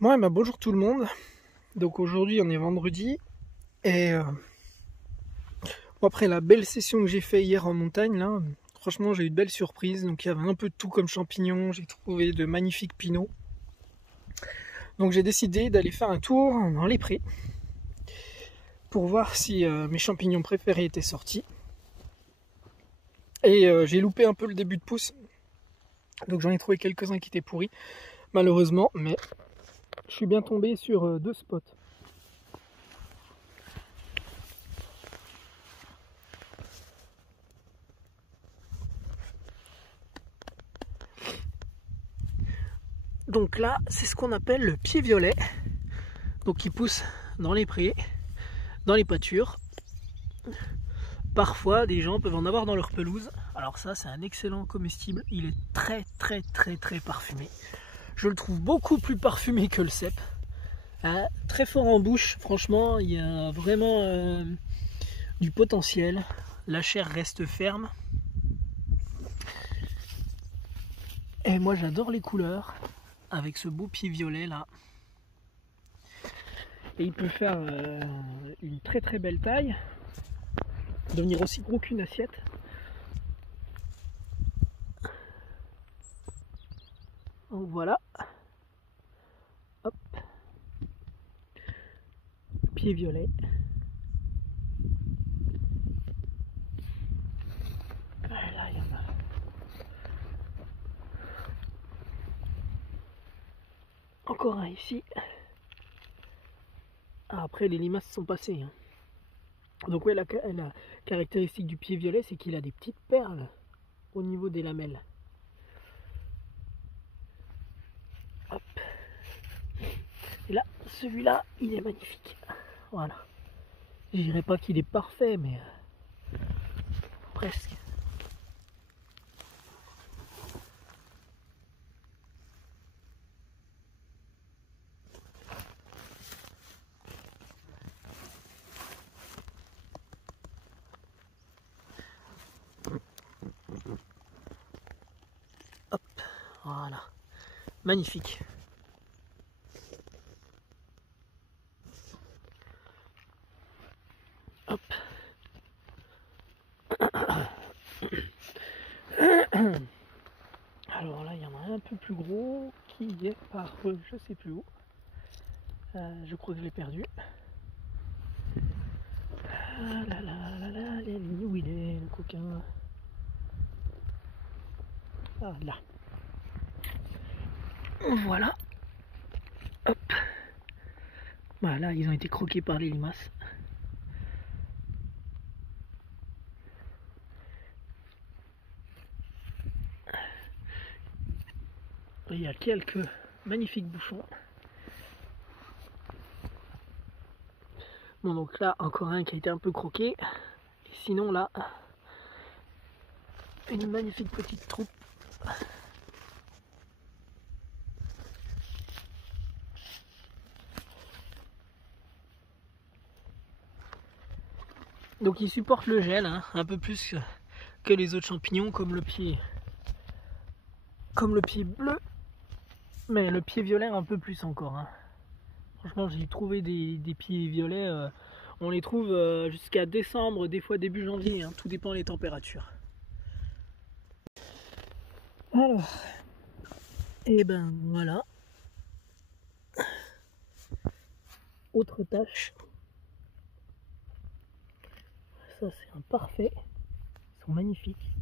Ouais, bah bonjour tout le monde. Donc aujourd'hui on est vendredi et après la belle session que j'ai fait hier en montagne là, franchement j'ai eu de belles surprises. Donc il y avait un peu de tout comme champignons, j'ai trouvé de magnifiques pinots. Donc j'ai décidé d'aller faire un tour dans les prés pour voir si mes champignons préférés étaient sortis. Et j'ai loupé un peu le début de pousse, donc j'en ai trouvé quelques-uns qui étaient pourris malheureusement, mais je suis bien tombé sur deux spots. Donc là, c'est ce qu'on appelle le pied violet. Donc il pousse dans les prés, dans les pâtures. Parfois, des gens peuvent en avoir dans leur pelouse. Alors ça, c'est un excellent comestible. Il est très parfumé. Je le trouve beaucoup plus parfumé que le cèpe. Très fort en bouche. Franchement, il y a vraiment du potentiel. La chair reste ferme. Et moi, j'adore les couleurs avec ce beau pied violet là. Et il peut faire une très belle taille. Devenir aussi gros qu'une assiette. Donc voilà. Hop. Pied violet. Là, il y en a. Encore un ici. Après, les limaces sont passées. Donc ouais, la caractéristique du pied violet, c'est qu'il a des petites perles au niveau des lamelles. Hop. Et là, celui-là, il est magnifique. Voilà. Je dirais pas qu'il est parfait, mais presque. Hop, voilà. Magnifique. Hop. Alors là, il y en a un peu plus gros qui est par je sais plus où. Je crois que je l'ai perdu. Ah là là là là, où il est le coquin? Ah là. Voilà. Hop. Voilà, ils ont été croqués par les limaces. Il y a quelques magnifiques bouchons. Bon, donc là, encore un qui a été un peu croqué. Et sinon, là, une magnifique petite troupe. Donc, il supporte le gel, un peu plus que les autres champignons, comme le pied bleu. Mais le pied violet, un peu plus encore. Franchement, j'ai trouvé des pieds violets. On les trouve jusqu'à décembre, des fois début janvier. Tout dépend des températures. Alors, et ben voilà. Autre tâche. Ça, c'est un parfait. Ils sont magnifiques.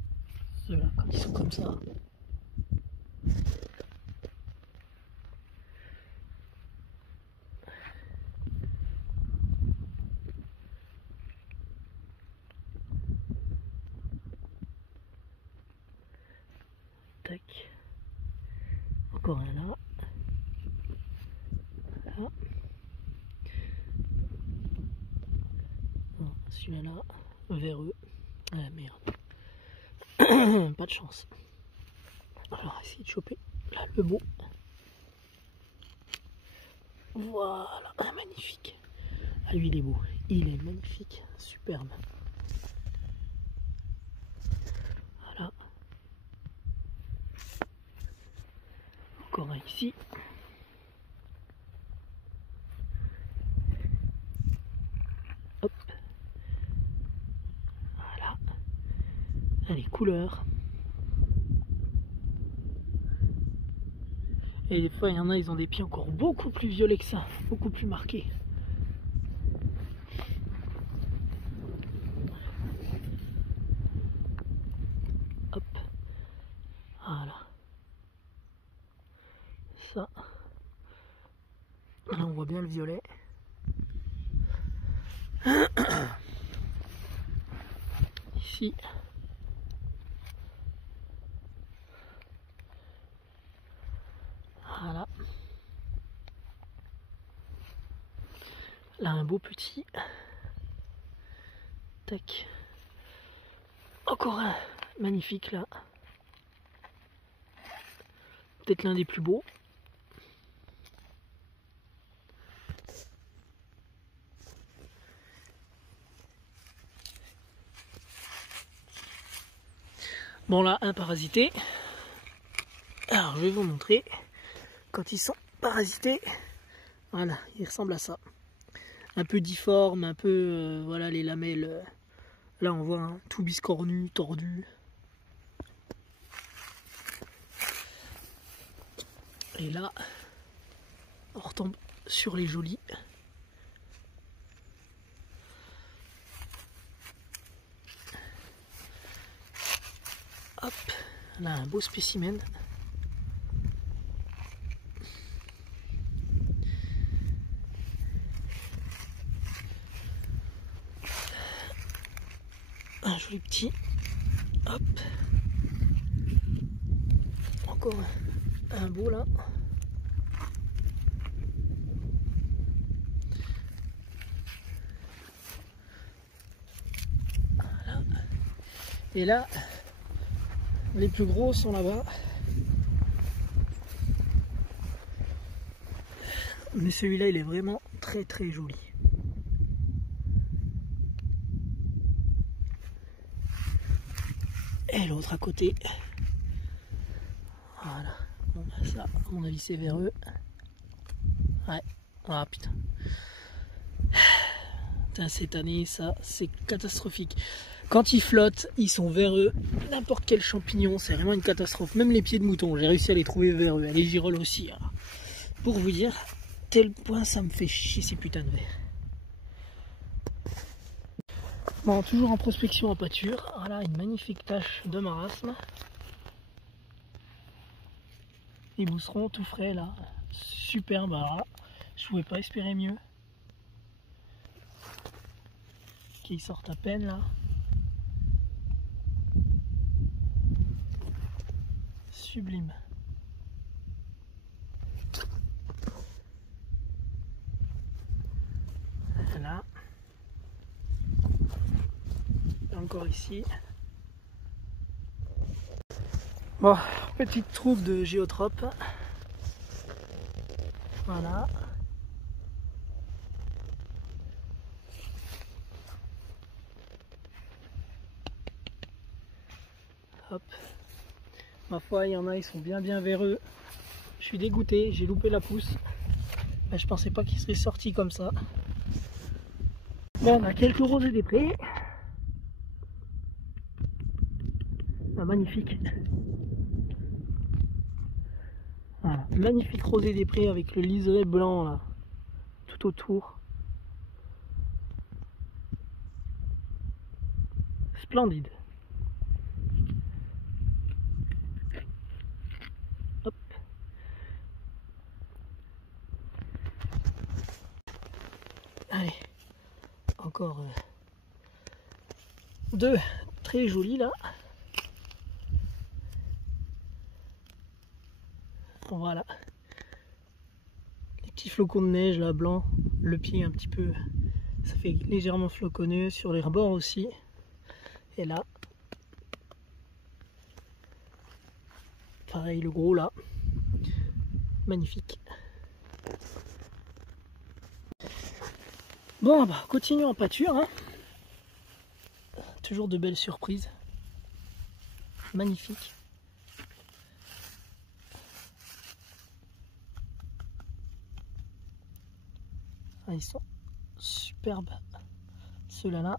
Ceux-là, quand ils sont comme ça. Tac. Encore un là. Là. Celui-là là, véreux. Ah merde. Pas de chance. Alors, essayer de choper là le beau. Voilà, magnifique. Ah, lui, il est beau. Il est magnifique. Superbe. Voilà. Encore un ici. les couleurs. Et des fois, il y en a, ils ont des pieds encore beaucoup plus violets que ça, beaucoup plus marqués. Hop. Voilà. Ça. Là, on voit bien le violet. Ici. Voilà. Là, un beau petit. Tac. Encore un magnifique là. Peut-être l'un des plus beaux. Bon là, un parasité. Alors je vais vous montrer. Quand ils sont parasités, voilà, ils ressemblent à ça. Un peu difforme, un peu, voilà, les lamelles. Là on voit un tout biscornu, tordu. Et là, on retombe sur les jolis. Hop, là un beau spécimen. Un joli petit. Hop. Encore un beau là. Voilà. Et là, les plus gros sont là-bas. Mais celui-là, il est vraiment très très joli. Et l'autre à côté. Voilà. Bon, ça, à mon avis, c'est véreux. Ouais. Ah putain. Putain, cette année, ça, c'est catastrophique. Quand ils flottent, ils sont véreux. N'importe quel champignon, c'est vraiment une catastrophe. Même les pieds de mouton, j'ai réussi à les trouver véreux. Et les girolles aussi. Alors. Pour vous dire, tel point ça me fait chier ces putains de vers. Bon, toujours en prospection en pâture. Voilà une magnifique tache de marasme. Les mousserons tout frais là. Superbe, là. Je pouvais pas espérer mieux. Qui sortent à peine là. Sublime. Là. Et encore ici. Bon, petite troupe de géotropes. Voilà. Hop. Ma foi, il y en a, ils sont bien véreux. Je suis dégoûté, j'ai loupé la pousse. Ben, je pensais pas qu'ils seraient sortis comme ça. Bon, on a quelques rosés des prés. Ah, magnifique. Voilà. Magnifique rosé des prés avec le liseré blanc là, tout autour. Splendide. Hop. Allez, encore deux très jolis là. Voilà. Les petits flocons de neige là, blanc. Le pied un petit peu, ça fait légèrement floconneux. Sur les rebords aussi. Et là, pareil le gros là. Magnifique. Bon bah, continuons en pâture. Hein. Toujours de belles surprises. Magnifique. Ah, ils sont superbes, ceux-là.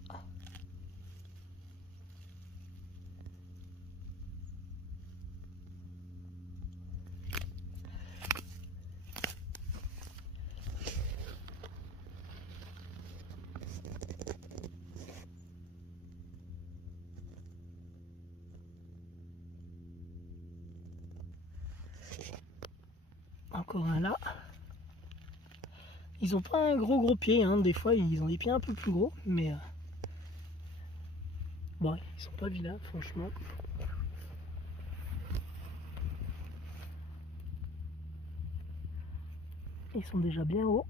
encore un là. Ils ont pas un gros pied, hein. Des fois ils ont des pieds un peu plus gros, mais bon, ils sont pas vilains franchement. Ils sont déjà bien hauts.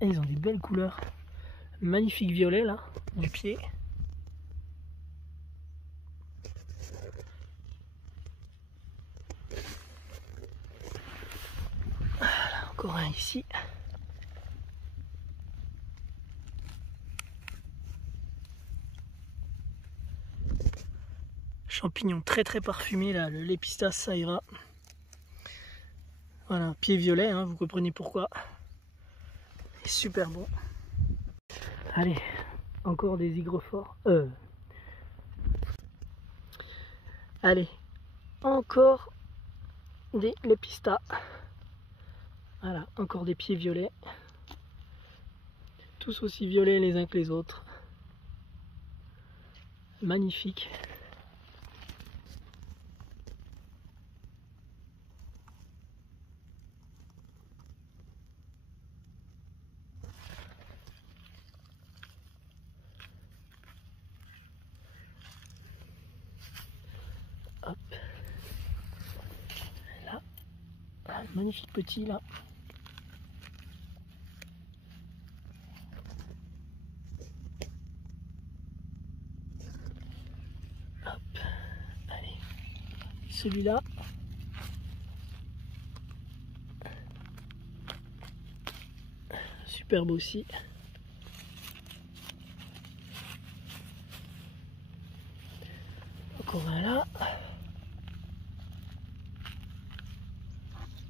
Et ils ont des belles couleurs. Magnifique violet là, du pied. Voilà, encore un ici. Champignon très parfumé là, le Lepista Saira. Voilà, pied violet, hein, vous comprenez pourquoi. Et super bon. Allez, encore des hygrophores. Allez, encore des Lepista. Voilà, encore des pieds violets. Tous aussi violets les uns que les autres. Magnifique. Hop. Là, un magnifique petit là. Hop. Allez. Celui-là. Superbe aussi. Encore un là.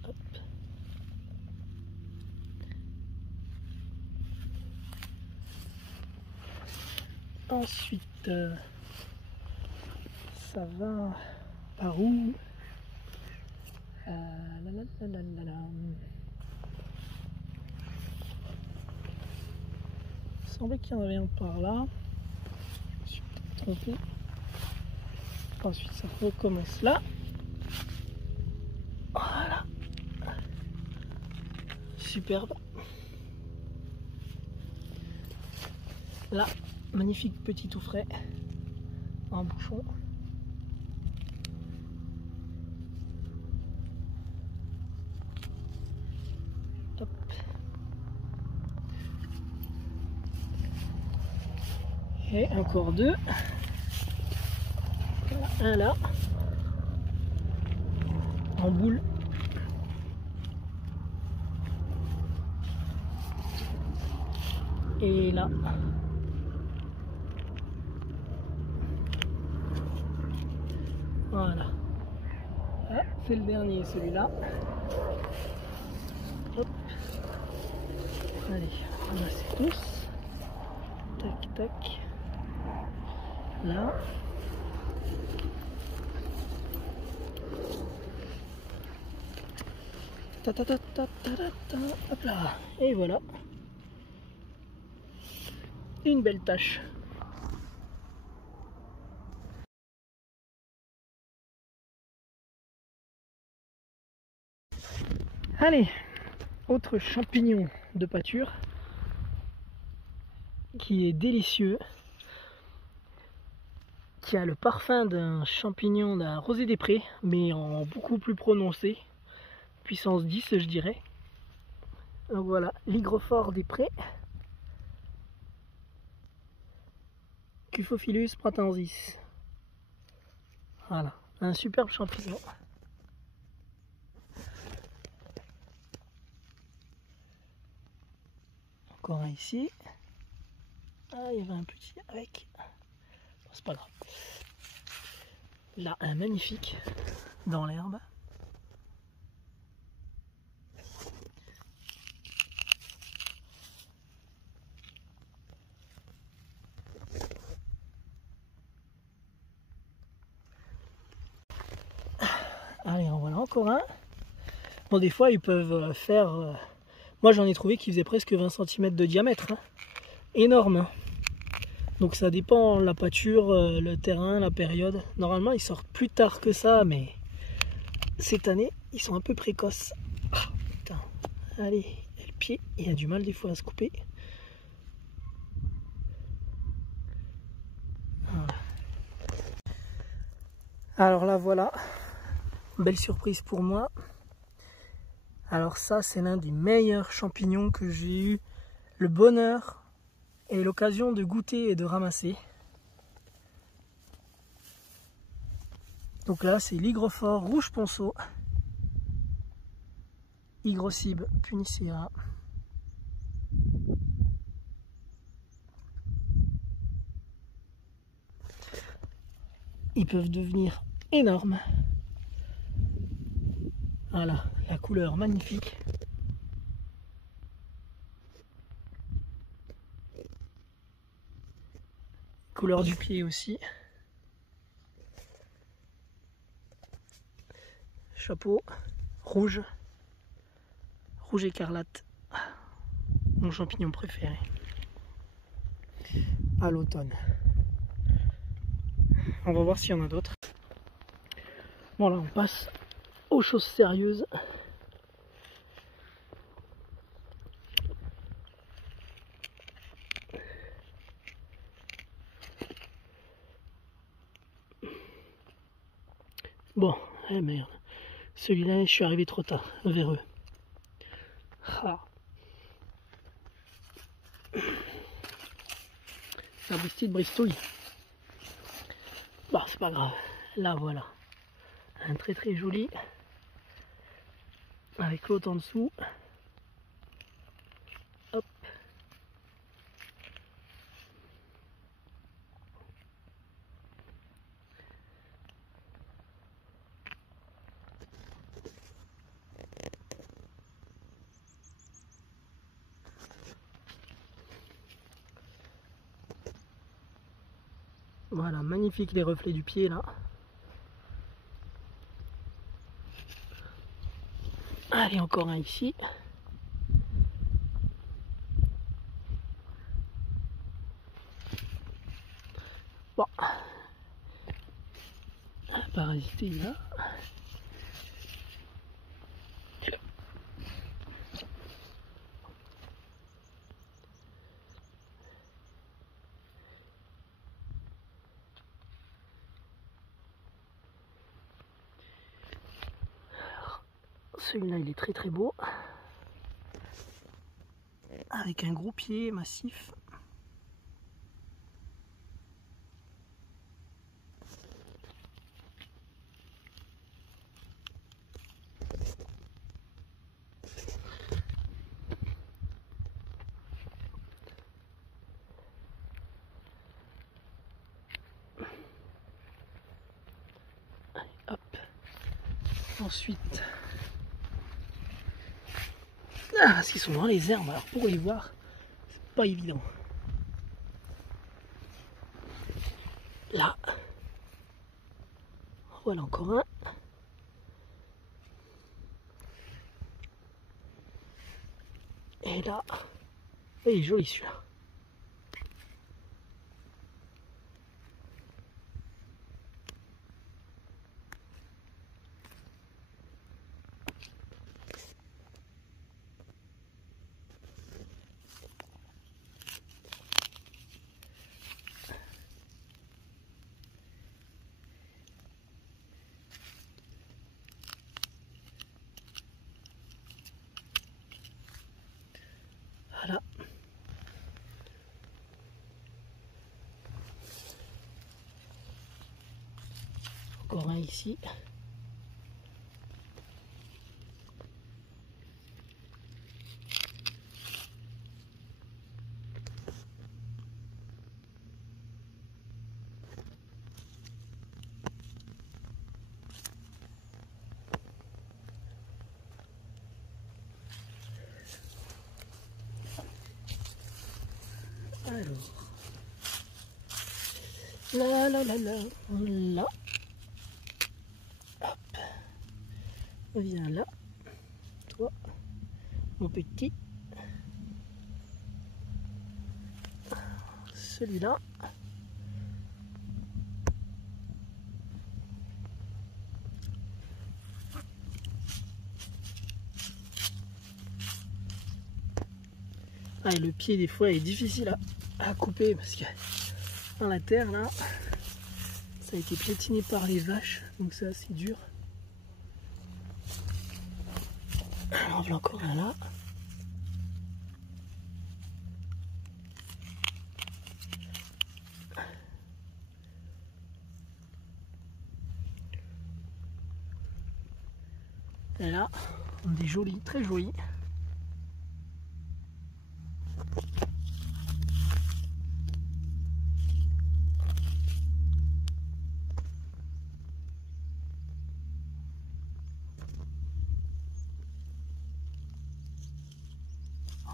Hop. Ensuite, ça va par où? Il semblait qu'il y en avait un par là. Je me suis peut-être trompé. Ensuite, ça recommence là. Voilà. Superbe. Là, magnifique petit tout frais en bouchon. Hop. Et encore deux. Voilà, un là. En boule. Et là. Voilà. Ah, c'est le dernier celui-là. Hop. Allez, on ramasse tous. Tac, tac. Là. Ta ta ta ta ta ta ta. Hop là. Et voilà. Une belle tâche. Allez, autre champignon de pâture qui est délicieux, qui a le parfum d'un champignon, d'un rosé des prés, mais en beaucoup plus prononcé, puissance 10 je dirais. Donc voilà, l'hygrophore des prés, Cuphophyllus pratensis. Voilà, un superbe champignon. Encore un ici. Ah, il y avait un petit avec. Bon, c'est pas grave. Là, un magnifique dans l'herbe. Allez, en voilà encore un. Bon, des fois, ils peuvent faire... moi, j'en ai trouvé qui faisaient presque 20 cm de diamètre. Hein. Énorme. Hein. Donc ça dépend la pâture, le terrain, la période. Normalement ils sortent plus tard que ça, mais cette année ils sont un peu précoces. Ah, putain. Allez, le pied, il a du mal des fois à se couper. Voilà. Alors là voilà, belle surprise pour moi. Alors ça c'est l'un des meilleurs champignons que j'ai eu le bonheur et l'occasion de goûter et de ramasser. Donc là c'est l'hygrophore rouge ponceau, Hygrocybe punicea. Ils peuvent devenir énormes. Voilà, la couleur magnifique. Couleur du pied aussi. Chapeau rouge. Rouge écarlate. Mon champignon préféré. À l'automne. On va voir s'il y en a d'autres. Voilà, on passe aux choses sérieuses. Bon, eh merde. Celui-là, je suis arrivé trop tard, vers eux. Ah. La petite bristouille. Bah, c'est pas grave. Là, voilà. Un très très joli. Avec l'autre en dessous. Hop. Voilà, magnifique les reflets du pied là. Allez, encore un ici. Bon. Un parasité là. Celui-là il est très très beau. Avec un gros pied massif. Allez, hop. Ensuite, parce qu'ils sont dans les herbes, alors pour les voir, c'est pas évident. Là, voilà encore un. Et là, il est joli celui-là. Voilà. Encore un ici. Alors, là, hop, viens là, toi, mon petit, celui-là, Ah, et le pied des fois est difficile à couper parce que dans la terre là, ça a été piétiné par les vaches, donc c'est assez dur. Alors voilà encore un là. Et là, des jolis, très jolis.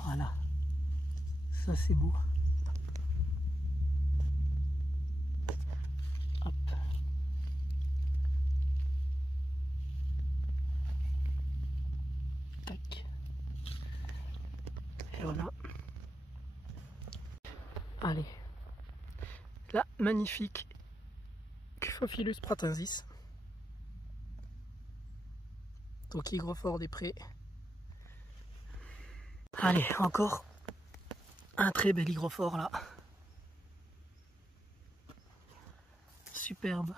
Voilà, ça c'est beau. Hop. Tac. Et voilà. Allez. Là, magnifique Cuphophilus pratensis. Donc l'hygrophore des prés. Allez, encore un très bel hygrophore là. Superbe.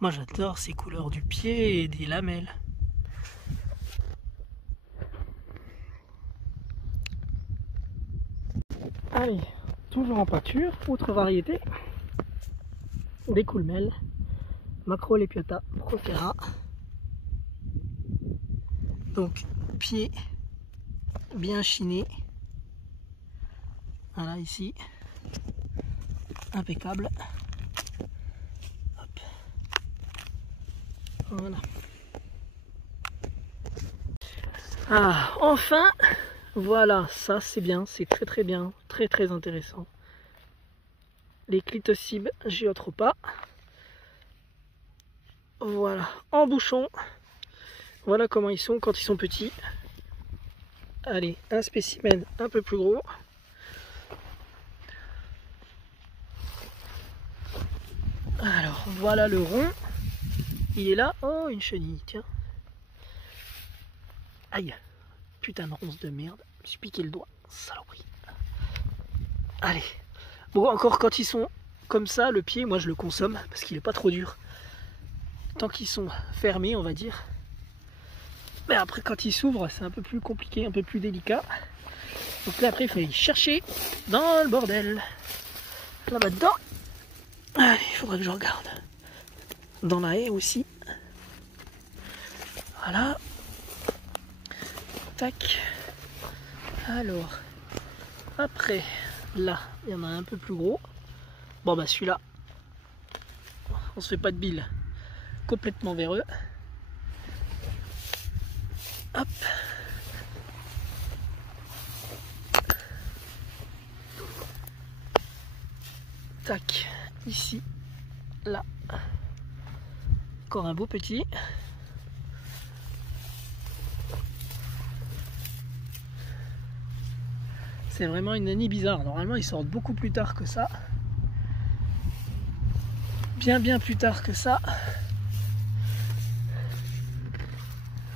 Moi j'adore ces couleurs du pied et des lamelles. Allez, toujours en pâture, autre variété. Des coulmelles. Macrolepiota profera. Donc pied bien chiné. Voilà ici. Impeccable. Hop. Voilà. Ah, enfin, voilà, ça c'est bien, c'est très très bien, très très intéressant. Les Clitocibes Geotropa. Voilà, en bouchon. Voilà comment ils sont quand ils sont petits. Allez, un spécimen un peu plus gros. Alors, voilà le rond. Il est là. Oh, une chenille, tiens. Aïe. Putain de ronce de merde. Je me suis piqué le doigt. Saloperie. Allez. Bon, encore quand ils sont comme ça, le pied, moi je le consomme parce qu'il est pas trop dur. Tant qu'ils sont fermés, on va dire. Mais après, quand ils s'ouvrent, c'est un peu plus compliqué, un peu plus délicat. Donc là, après, il faut aller chercher dans le bordel. Là-bas dedans. Allez, il faudrait que je regarde. Dans la haie aussi. Voilà. Tac. Alors, après, là, il y en a un peu plus gros. Bon, bah celui-là, on se fait pas de bile. Complètement véreux. Hop. Tac. Ici. Là. Encore un beau petit. C'est vraiment une année bizarre. Normalement, ils sortent beaucoup plus tard que ça. Bien plus tard que ça.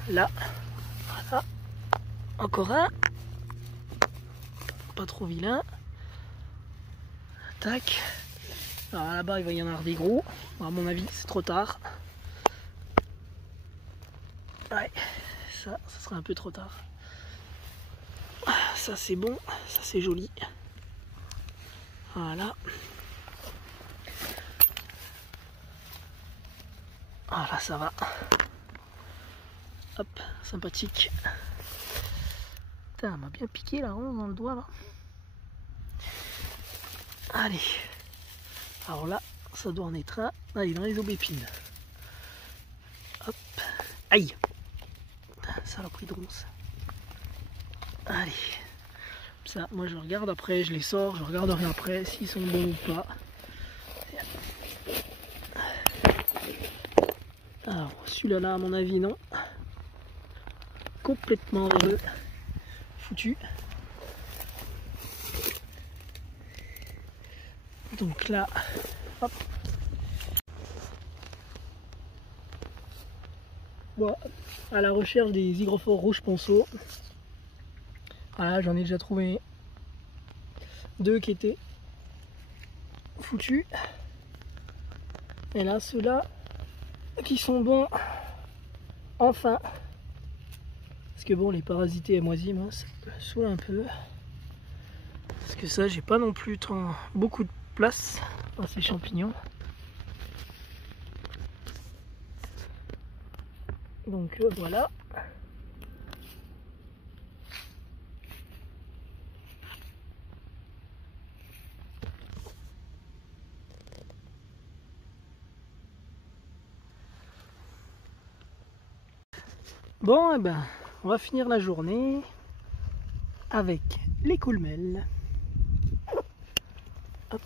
Là. Voilà. Encore un. Pas trop vilain. Tac. Alors là-bas, il va y en avoir des gros. À mon avis, c'est trop tard. Ouais, ça serait un peu trop tard. Ça c'est bon, ça c'est joli. Voilà. Voilà, ça va. Hop, sympathique. Putain, elle m'a bien piqué la ronde dans le doigt là. Allez. Alors là, ça doit en être un. Allez, dans les aubépines. Hop. Aïe. Saloperie de ronce. Allez. Ça, moi je regarde après, je les sors, je regarderai après s'ils sont bons ou pas. Alors, celui-là, là, à mon avis, non. Complètement foutu. Donc là, hop, Bon, à la recherche des hygrophores rouges ponceau. Voilà, j'en ai déjà trouvé 2 qui étaient foutus. Et là, ceux-là qui sont bons, enfin. Parce que bon, les parasités et moisis, moi, ça me saoule un peu. Parce que ça, j'ai pas non plus beaucoup de place dans ces champignons. Donc voilà. Bon, et ben, on va finir la journée avec les coulmelles. Hop.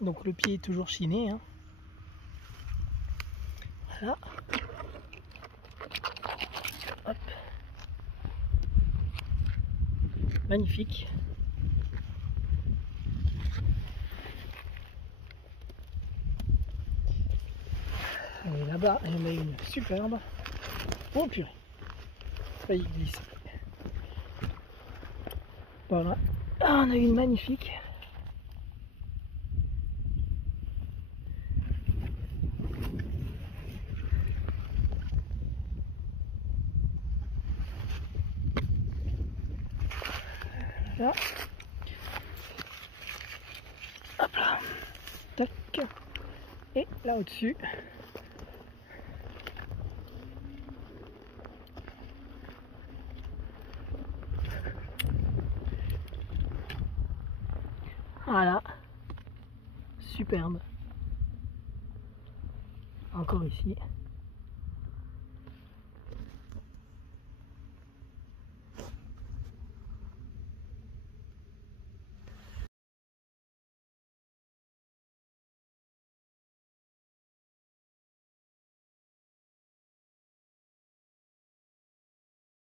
Donc le pied est toujours chiné. Hein. Voilà. Hop. Magnifique. Et là-bas, il y en a une superbe. Oh purée. Ça y est, glisse. Voilà. Ah, on a une magnifique. Là. Hop là. Tac. Et là au-dessus. Voilà. Superbe. Encore ici.